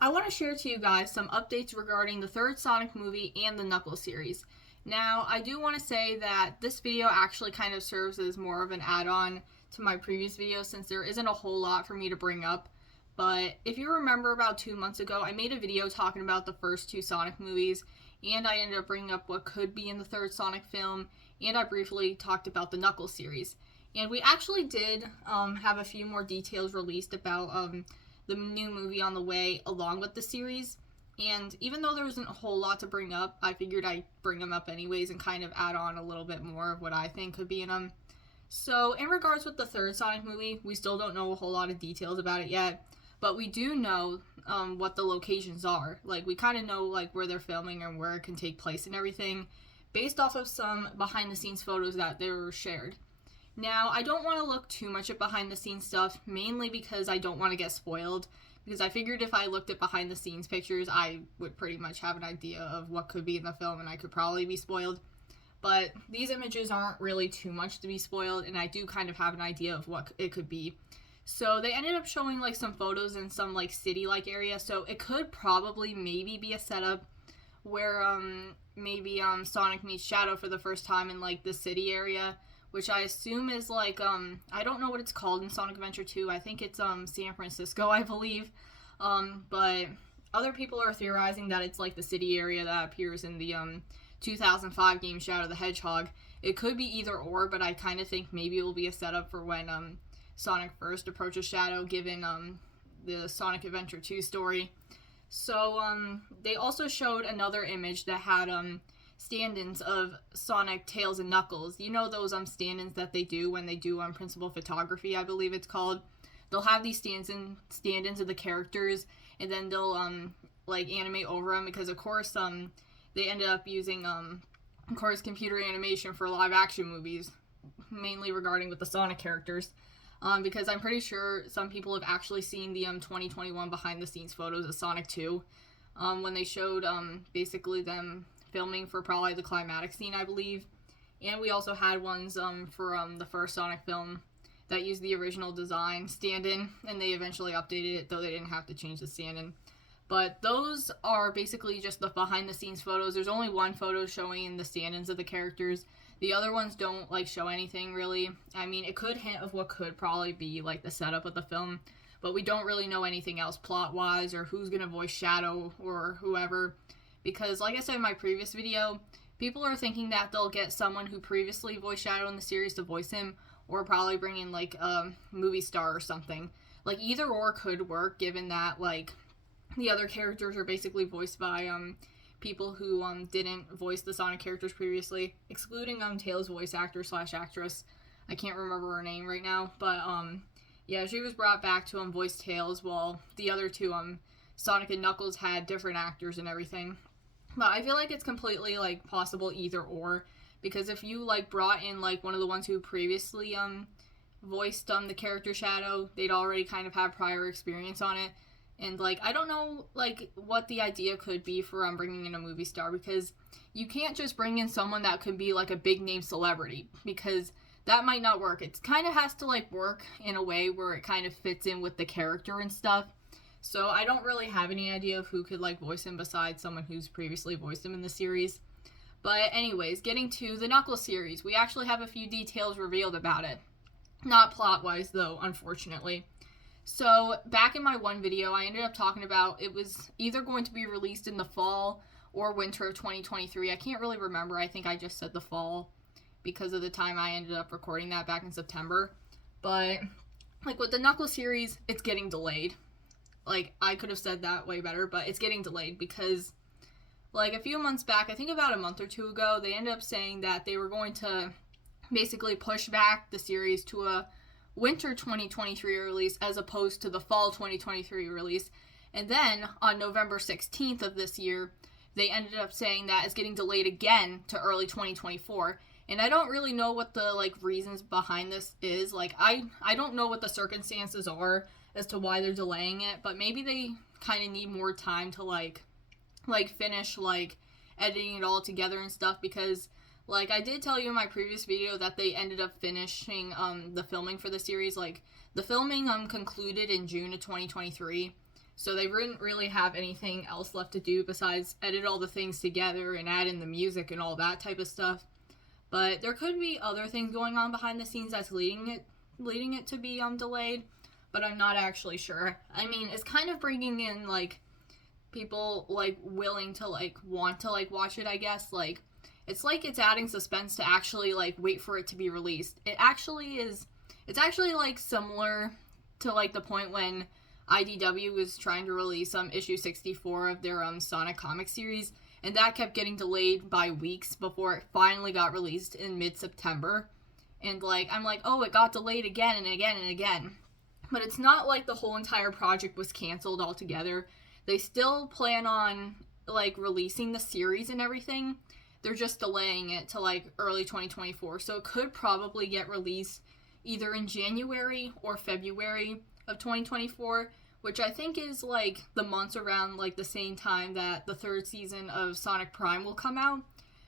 I want to share to you guys some updates regarding the third Sonic movie and the Knuckles series. Now, I do want to say that this video actually kind of serves as more of an add-on to my previous video since there isn't a whole lot for me to bring up. But if you remember about 2 months ago, I made a video talking about the first two Sonic movies, and I ended up bringing up what could be in the third Sonic film, and I briefly talked about the Knuckles series. And we actually did have a few more details released about the new movie on the way along with the series. And even though there wasn't a whole lot to bring up, I figured I'd bring them up anyways and kind of add on a little bit more of what I think could be in them. So in regards with the third Sonic movie, we still don't know a whole lot of details about it yet, but we do know what the locations are. Like, we kind of know like where they're filming and where it can take place and everything based off of some behind the scenes photos that they were shared. Now, I don't want to look too much at behind the scenes stuff, mainly because I don't want to get spoiled, because I figured if I looked at behind the scenes pictures, I would pretty much have an idea of what could be in the film and I could probably be spoiled. But these images aren't really too much to be spoiled, and I do kind of have an idea of what it could be. So they ended up showing like some photos in some like city-like area, so it could probably maybe be a setup where maybe Sonic meets Shadow for the first time in like the city area, which I assume is like, I don't know what it's called in Sonic Adventure 2. I think it's San Francisco, I believe. But other people are theorizing that it's like the city area that appears in the 2005 game Shadow the Hedgehog. It could be either or, but I kind of think maybe it will be a setup for when Sonic first approaches Shadow, given the Sonic Adventure 2 story. So they also showed another image that had stand-ins of Sonic, Tails, and Knuckles. You know those stand-ins that they do when they do principal photography, I believe it's called. They'll have these stand-ins of the characters, and then they'll like animate over them, because of course they ended up using of course computer animation for live action movies, mainly regarding with the Sonic characters. Because I'm pretty sure some people have actually seen the 2021 behind the scenes photos of Sonic 2 when they showed basically them filming for probably the climatic scene, I believe. And we also had ones for the first Sonic film that used the original design stand-in, and they eventually updated it, though they didn't have to change the stand-in. But those are basically just the behind the scenes photos. There's only one photo showing the stand-ins of the characters. The other ones don't like show anything really. I mean, it could hint of what could probably be like the setup of the film, but we don't really know anything else plot-wise or who's gonna voice Shadow or whoever. Because, like I said in my previous video, people are thinking that they'll get someone who previously voiced Shadow in the series to voice him, or probably bring in, like, a movie star or something. Like, either or could work, given that, like, the other characters are basically voiced by, people who, didn't voice the Sonic characters previously, excluding, Tails' voice actor / actress. I can't remember her name right now, but, yeah, she was brought back to, voice Tails, while the other two, Sonic and Knuckles had different actors and everything. But I feel like it's completely, like, possible either or, because if you, like, brought in, like, one of the ones who previously, voiced, the character Shadow, they'd already kind of had prior experience on it, and, like, I don't know, like, what the idea could be for, bringing in a movie star, because you can't just bring in someone that could be, like, a big-name celebrity, because that might not work. It kind of has to, like, work in a way where it kind of fits in with the character and stuff. So I don't really have any idea of who could, like, voice him besides someone who's previously voiced him in the series. But anyways, getting to the Knuckles series, we actually have a few details revealed about it. Not plot-wise, though, unfortunately. So, back in my one video, I ended up talking about it was either going to be released in the fall or winter of 2023. I can't really remember. I think I just said the fall because of the time I ended up recording that back in September. But, like, with the Knuckles series, it's getting delayed. Like, I could have said that way better, but it's getting delayed because, like, a few months back, I think about a month or two ago, they ended up saying that they were going to basically push back the series to a winter 2023 release as opposed to the fall 2023 release. And then, on November 16th of this year, they ended up saying that it's getting delayed again to early 2024. And I don't really know what the, like, reasons behind this is. Like, I don't know what the circumstances are as to why they're delaying it, but maybe they kind of need more time to, like finish, like, editing it all together and stuff, because, like, I did tell you in my previous video that they ended up finishing, the filming for the series. Like, the filming, concluded in June of 2023, So they wouldn't really have anything else left to do besides edit all the things together and add in the music and all that type of stuff. But there could be other things going on behind the scenes that's leading it to be delayed, but I'm not actually sure. I mean, it's kind of bringing in like people like willing to like want to like watch it, I guess. Like it's adding suspense to actually like wait for it to be released. It's actually like similar to like the point when IDW was trying to release issue 64 of their Sonic comic series, and that kept getting delayed by weeks before it finally got released in mid-September. And like I'm like, oh, it got delayed again and again and again. But it's not like the whole entire project was canceled altogether. They still plan on like releasing the series and everything. They're just delaying it to like early 2024. So it could probably get released either in January or February of 2024, which I think is like the months around like the same time that the third season of Sonic Prime will come out,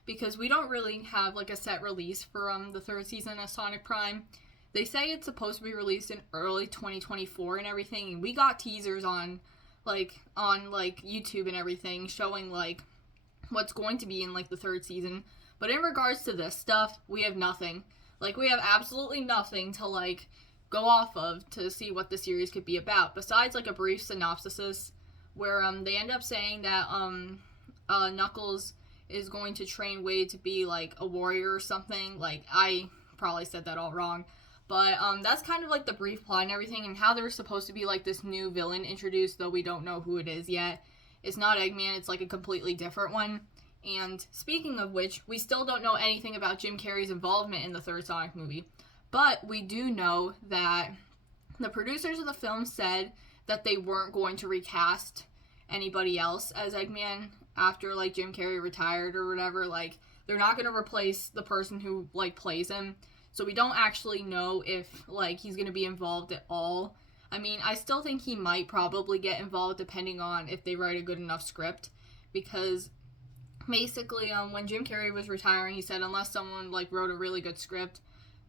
because we don't really have like a set release for the third season of Sonic Prime. They say it's supposed to be released in early 2024 and everything, and we got teasers on YouTube and everything showing like what's going to be in like the third season. But in regards to this stuff, we have nothing. Like we have absolutely nothing to like go off of to see what the series could be about, besides like a brief synopsis where they end up saying that Knuckles is going to train Wade to be like a warrior or something. Like I probably said that all wrong, but that's kind of like the brief plot and everything, and how there's supposed to be like this new villain introduced, though we don't know who it is yet. It's not Eggman, it's like a completely different one. And speaking of which, we still don't know anything about Jim Carrey's involvement in the third Sonic movie. But we do know that the producers of the film said that they weren't going to recast anybody else as Eggman after like Jim Carrey retired or whatever. Like they're not going to replace the person who like plays him. So we don't actually know if like he's going to be involved at all. I mean, I still think he might probably get involved depending on if they write a good enough script, because basically when Jim Carrey was retiring, he said unless someone like wrote a really good script,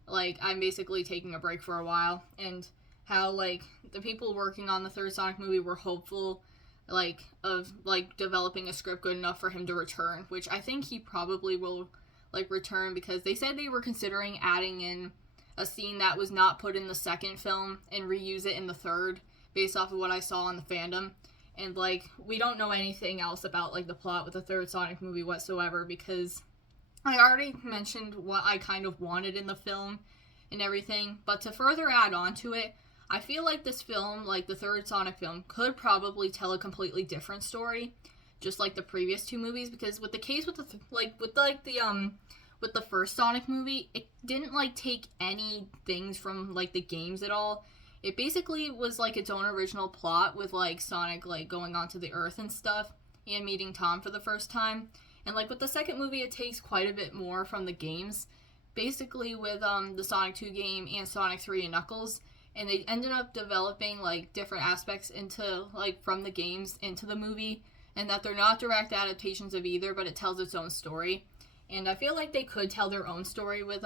like I'm basically taking a break for a while. And how like the people working on the third Sonic movie were hopeful like of like developing a script good enough for him to return, which I think he probably will like return, because they said they were considering adding in a scene that was not put in the second film and reuse it in the third, based off of what I saw on the fandom. And like we don't know anything else about like the plot with the third Sonic movie whatsoever, because I already mentioned what I kind of wanted in the film and everything. But to further add on to it, I feel like this film, like the third Sonic film, could probably tell a completely different story, just like the previous two movies. Because with the case with with the first Sonic movie, it didn't like take any things from like the games at all. It basically was like its own original plot, with like Sonic like going onto the Earth and stuff and meeting Tom for the first time. And like with the second movie, it takes quite a bit more from the games, basically with the Sonic 2 game and Sonic 3 and Knuckles. And they ended up developing like different aspects into like from the games into the movie, and that they're not direct adaptations of either, but it tells its own story. And I feel like they could tell their own story with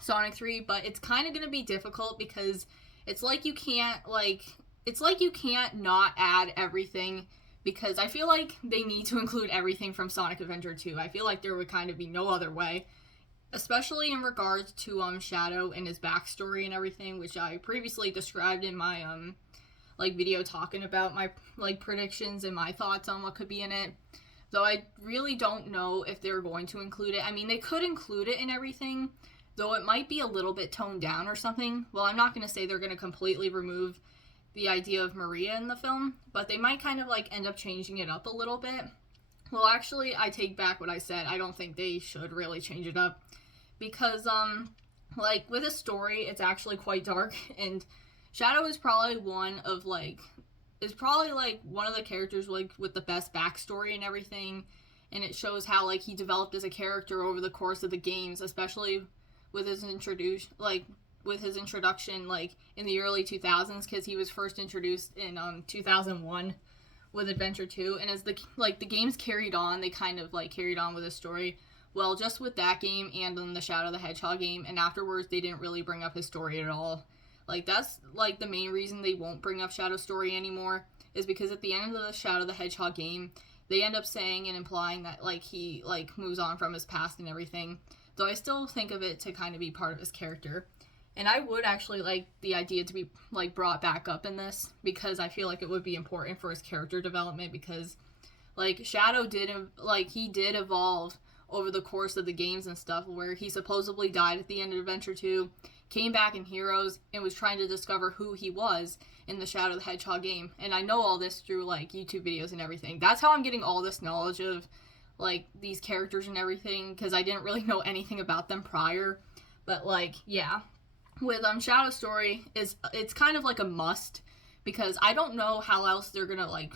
Sonic 3, but it's kind of going to be difficult, because it's like you can't not add everything, because I feel like they need to include everything from Sonic Adventure 2. I feel like there would kind of be no other way, especially in regards to Shadow and his backstory and everything, which I previously described in my like video talking about my like predictions and my thoughts on what could be in it. Though I really don't know if they're going to include it. I mean, they could include it in everything, though it might be a little bit toned down or something. Well, I'm not going to say they're going to completely remove the idea of Maria in the film, but they might kind of like end up changing it up a little bit. Well, actually, I take back what I said. I don't think they should really change it up, because like with a story, it's actually quite dark, and Shadow is probably one of the characters like with the best backstory and everything, and it shows how like he developed as a character over the course of the games, especially with his introduction like in the early 2000s, because he was first introduced in 2001 with Adventure 2, and as the games carried on, they kind of like carried on with his story. Well, just with that game and the Shadow the Hedgehog game, and afterwards they didn't really bring up his story at all. Like that's like the main reason they won't bring up Shadow's story anymore, is because at the end of the Shadow the Hedgehog game, they end up saying and implying that like he like moves on from his past and everything. Though I still think of it to kind of be part of his character. And I would actually like the idea to be like brought back up in this because I feel like it would be important for his character development because like Shadow did he did evolve over the course of the games and stuff where he supposedly died at the end of Adventure 2, came back in Heroes, and was trying to discover who he was in the Shadow the Hedgehog game. And I know all this through like YouTube videos and everything. That's how I'm getting all this knowledge of like these characters and everything because I didn't really know anything about them prior. But like, yeah. With Shadow's story it's kind of like a must because I don't know how else they're gonna like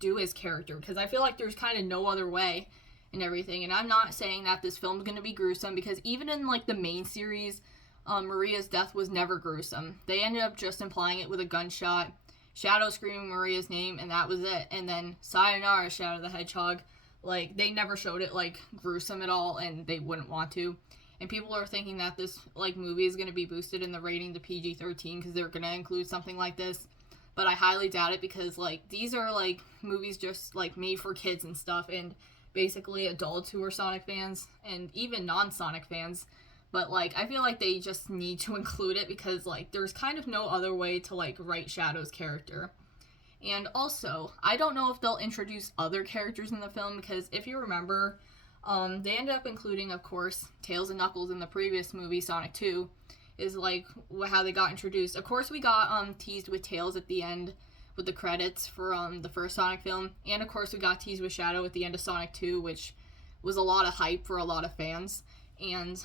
do his character because I feel like there's kind of no other way and everything. And I'm not saying that this film's gonna be gruesome because even in like the main series, Maria's death was never gruesome. They ended up just implying it with a gunshot, Shadow screaming Maria's name, and that was it. And then sayonara, Shadow the Hedgehog. Like they never showed it like gruesome at all, and they wouldn't want to. And people are thinking that this like movie is going to be boosted in the rating to PG-13 because they're going to include something like this. But I highly doubt it because like these are like movies just like made for kids and stuff and basically adults who are Sonic fans and even non-Sonic fans. But like I feel like they just need to include it because like there's kind of no other way to like write Shadow's character. And also, I don't know if they'll introduce other characters in the film because if you remember, they ended up including, of course, Tails and Knuckles in the previous movie, Sonic 2, is like how they got introduced. Of course, we got teased with Tails at the end with the credits for the first Sonic film, and of course we got teased with Shadow at the end of Sonic 2, which was a lot of hype for a lot of fans. And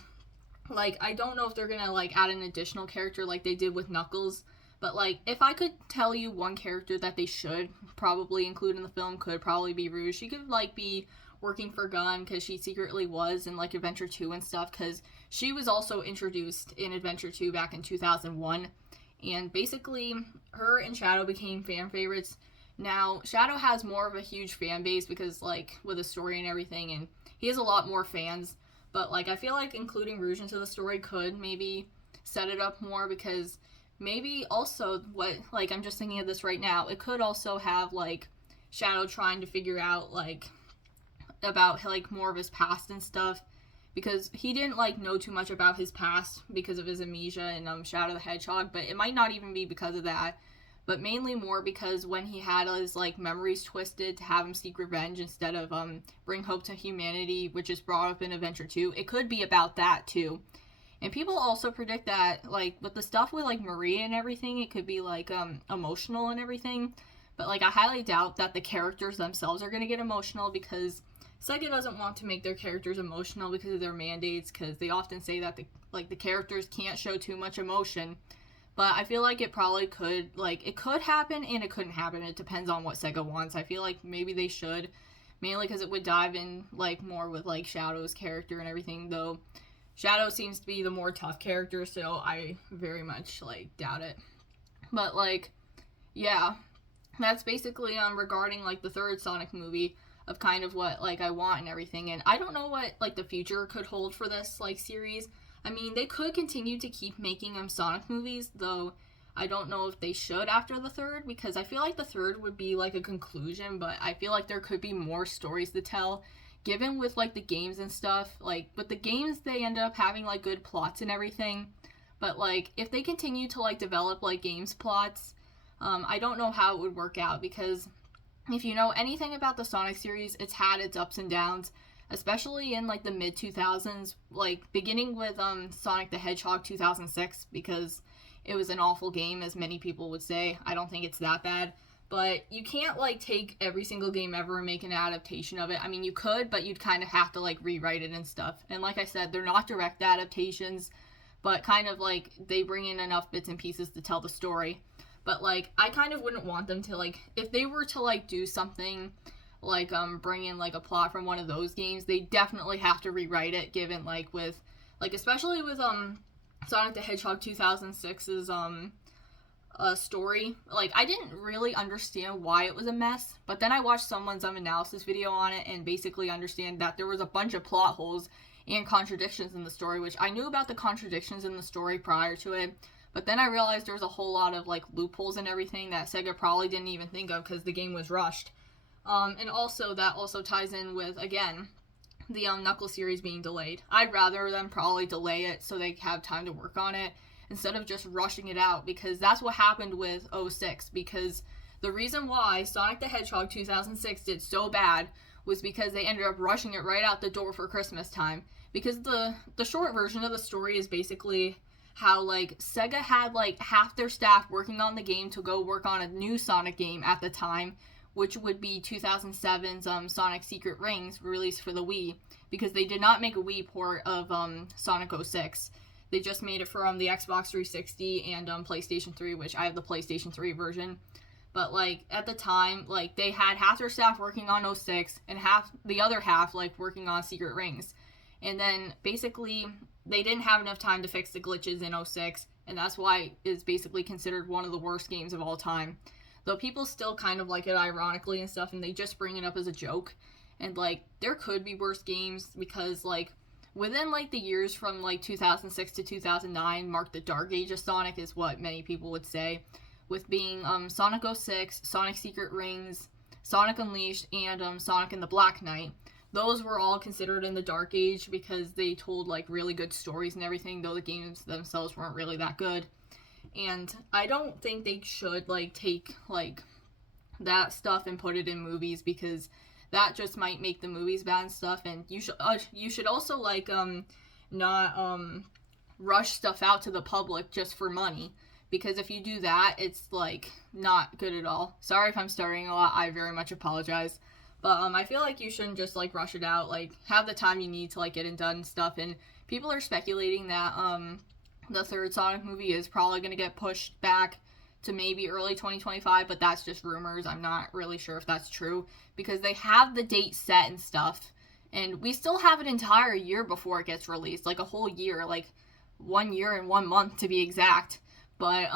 like I don't know if they're gonna like add an additional character like they did with Knuckles, but like if I could tell you one character that they should probably include in the film could probably be Rouge. She could like be working for Gun because she secretly was in like Adventure 2 and stuff because she was also introduced in Adventure 2 back in 2001, and basically her and Shadow became fan favorites. Now Shadow has more of a huge fan base because like with the story and everything, and he has a lot more fans, but like I feel like including Rouge into the story could maybe set it up more because maybe also what like I'm just thinking of this right now, it could also have like Shadow trying to figure out like about like more of his past and stuff because he didn't like know too much about his past because of his amnesia in Shadow the Hedgehog, but it might not even be because of that, but mainly more because when he had his like memories twisted to have him seek revenge instead of bring hope to humanity, which is brought up in Adventure 2, it could be about that too. And people also predict that like with the stuff with like Maria and everything, it could be like emotional and everything, but like I highly doubt that the characters themselves are going to get emotional because Sega doesn't want to make their characters emotional because of their mandates, because they often say that the characters can't show too much emotion. But I feel like it probably could, like, it could happen and it couldn't happen. It depends on what Sega wants. I feel like maybe they should, mainly because it would dive in, like, more with, like, Shadow's character and everything, though Shadow seems to be the more tough character, so I very much, like, doubt it. But, like, yeah, that's basically, regarding, like, the third Sonic movie of kind of what, like, I want and everything, and I don't know what, like, the future could hold for this, like, series. I mean, they could continue to keep making Sonic movies, though I don't know if they should after the third, because I feel like the third would be, like, a conclusion, but I feel like there could be more stories to tell, given with, like, the games and stuff. Like, with the games, they end up having, like, good plots and everything, but, like, if they continue to, like, develop, like, games plots, I don't know how it would work out, because if you know anything about the Sonic series, it's had its ups and downs, especially in, like, the mid-2000s, like, beginning with, Sonic the Hedgehog 2006, because it was an awful game, as many people would say. I don't think it's that bad, but you can't, like, take every single game ever and make an adaptation of it. I mean, you could, but you'd kind of have to, like, rewrite it and stuff, and like I said, they're not direct adaptations, but kind of, like, they bring in enough bits and pieces to tell the story. But, like, I kind of wouldn't want them to, like, if they were to, like, do something, like, bring in, like, a plot from one of those games, they definitely have to rewrite it, given, like, with, like, especially with, Sonic the Hedgehog 2006's, story. Like, I didn't really understand why it was a mess, but then I watched someone's, analysis video on it, and basically understand that there was a bunch of plot holes and contradictions in the story, which I knew about the contradictions in the story prior to it, But then I realized there was a whole lot of like loopholes and everything that Sega probably didn't even think of because the game was rushed. And also that also ties in with, again, the Knuckles series being delayed. I'd rather them probably delay it so they have time to work on it instead of just rushing it out, because that's what happened with 06. Because the reason why Sonic the Hedgehog 2006 did so bad was because they ended up rushing it right out the door for Christmas time. Because the short version of the story is basically how like Sega had like half their staff working on the game to go work on a new Sonic game at the time, which would be 2007's Sonic Secret Rings, released for the Wii, because they did not make a Wii port of Sonic 06. They just made it from the Xbox 360 and PlayStation 3, which I have the PlayStation 3 version. But like at the time, like they had half their staff working on 06 and the other half like working on Secret Rings. And then basically they didn't have enough time to fix the glitches in 06, and that's why it's basically considered one of the worst games of all time. Though people still kind of like it ironically and stuff, and they just bring it up as a joke. And like there could be worse games, because like within like the years from like 2006 to 2009 marked the dark age of Sonic, is what many people would say, with being Sonic 06, Sonic Secret Rings, Sonic Unleashed, and Sonic and the Black Knight. Those were all considered in the dark age because they told like really good stories and everything, though the games themselves weren't really that good. And I don't think they should like take like that stuff and put it in movies, because that just might make the movies bad and stuff. And you should also like not rush stuff out to the public just for money, because if you do that, it's like not good at all. Sorry if I'm stuttering a lot, I very much apologize. But I feel like you shouldn't just like rush it out, like have the time you need to like get it done and stuff. And people are speculating that the third Sonic movie is probably going to get pushed back to maybe early 2025, but that's just rumors. I'm not really sure if that's true, because they have the date set and stuff, and we still have an entire year before it gets released, like a whole year, like 1 year and 1 month to be exact. But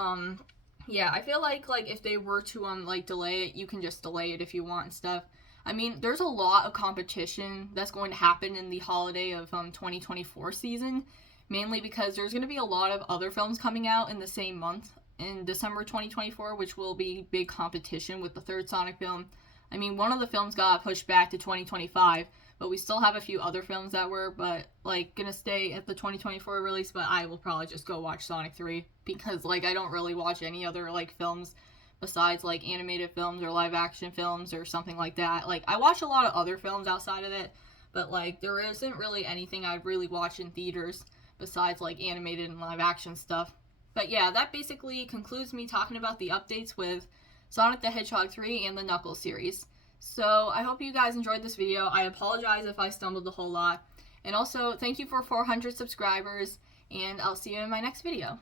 yeah, I feel like if they were to like delay it, you can just delay it if you want and stuff. I mean, there's a lot of competition that's going to happen in the holiday of 2024 season, mainly because there's going to be a lot of other films coming out in the same month in December 2024, which will be big competition with the third Sonic film. I mean, one of the films got pushed back to 2025, but we still have a few other films that were, but like gonna stay at the 2024 release. But I will probably just go watch Sonic 3, because like I don't really watch any other like films besides like animated films or live action films or something like that. Like I watch a lot of other films outside of it, but like there isn't really anything I'd really watch in theaters besides like animated and live action stuff. But yeah, that basically concludes me talking about the updates with Sonic the Hedgehog 3 and the Knuckles series. So I hope you guys enjoyed this video. I apologize if I stumbled a whole lot. And also, thank you for 400 subscribers, and I'll see you in my next video.